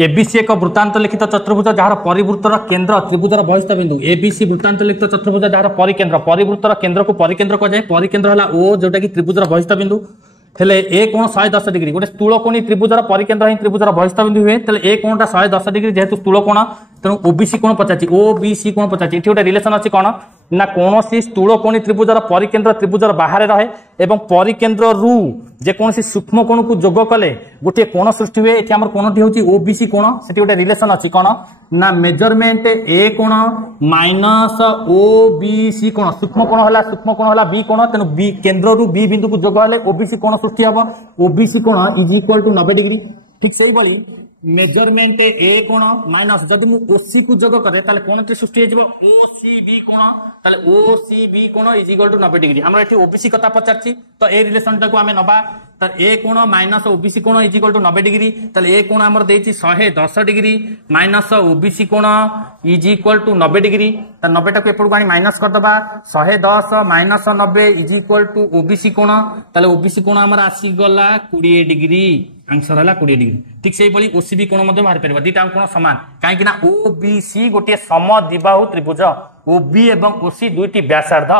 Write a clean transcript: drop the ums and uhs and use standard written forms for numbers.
ABC एक वृत्तांत लिखित चतुर्भुज जार परिवृत्तर केन्द्र त्रिभुजर बहिस्थ बिंदु। एबीसी वृत्तांत लिखित चतुर्भुज जार परिकेन्द्र परिवृत्तर केन्द्र को परिकेन्द्र कह जाए। परिकेन्द्र है ओ जोटा कि त्रिभुजर बहिस्थ बिंदु। हेले ए कोण 110 डिग्री गोटे स्थूल कोणी त्रिभुजर परिकेन्द्र ही त्रिभुजर बहिस्थ बिंदु हुए। ए कोणटा 110 डिग्री जेहेतु स्थूल कोण तेणु ओबीसी कोण पचाची ओबीसी कोण पचाची एठी गोटे रिलेशन अछि कोण ना कोनोसी स्थूल कोणी त्रिभुजर परिकेन्द्र त्रिभुजर बाहर रहे एवं परिकेन्द्र रु जे कोनोसी सूक्ष्म कोण को जोग कले गोटे कोण सृष्टि हुए। एठी हमर कोणटी होची ओबीसी कोण सेठी गोटे रिलेशन अछि कोण ना मेजरमेंट ए कोण माइनस ओबीसी कोण सूक्ष्म कोण होला बी कोण तेनु बी केन्द्र रु बी बिंदु को जोग हले ओबीसी कोण सृष्टि हबो। ओबीसी कोण इज इक्वल टू 90 डिग्री। ठीक सेही बळी मेजरमेंट ए कोण माइनस जदि मु ओसी को जोग करे ताले कोणटी सृष्टि हे जिवो ओसीबी कोण ताले ओसीबी कोण इज इक्वल टू 90 डिग्री। हमरा एठी ओबीसी कथा पचारछि तो ए रिलेशन टाको हमें नबा त ए कोण माइनस ओबीसी कोण इज इक्वल टू 90 डिग्री ताले ए कोण हमर देछि 110 डिग्री माइनस ओबीसी कोण इज इक्वल टू 90 डिग्री त 90 टाको एपड़ को माइनस कर दबा 110 minus 90 is equal to OBC कोण ताले ओबीसी कोण हमर आसी गला 20 डिग्री आंसर है 20 डिग्री। ठीक से ही ओसीबी कोण मध्य बाहर परिबा दीटा कोण समान काहे कि ना ओबीसी गोटे समद्विबाहु त्रिभुज ओबी एवं ओसी दुईटी व्यासार्ध